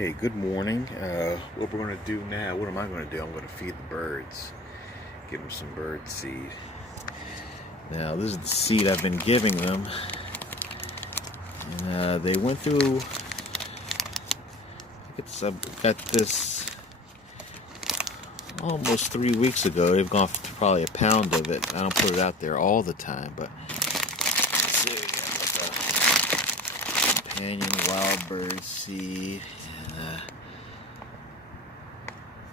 Okay, good morning. What we're going to do now, what am I going to do? I'm going to feed the birds. Give them some bird seed. Now, this is the seed I've been giving them. And they went through, I've got this almost 3 weeks ago. They've gone through probably a pound of it. I don't put it out there all the time, but let's see, we got the companion wild bird seed. And,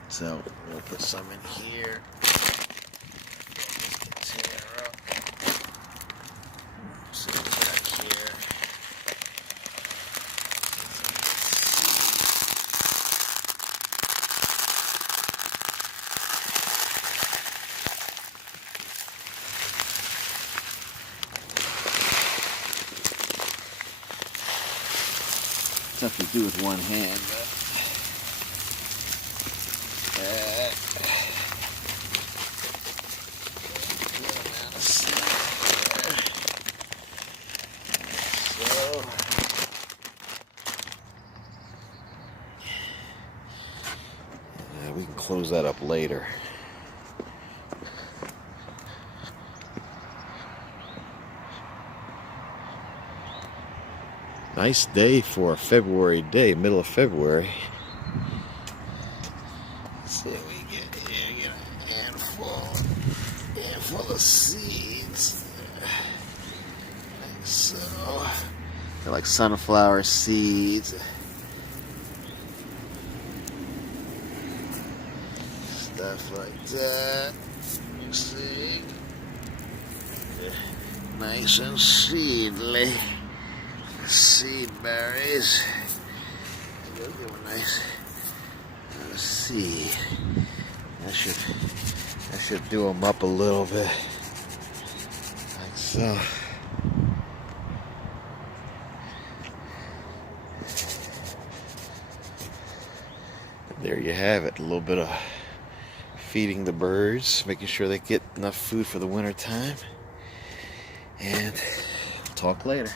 so we'll put some in here. Container up. See what we got here. Tough to do with one hand, but we can close that up later. Nice day for a February day, middle of February. Let's see what we get here. Get a handful of seeds. Like so. They're like sunflower seeds. Stuff like that. You see? Nice and seedly. Seed berries. We'll give a nice seed. That should do them up a little bit, like so. There you have it. A little bit of feeding the birds, making sure they get enough food for the winter time. And talk later.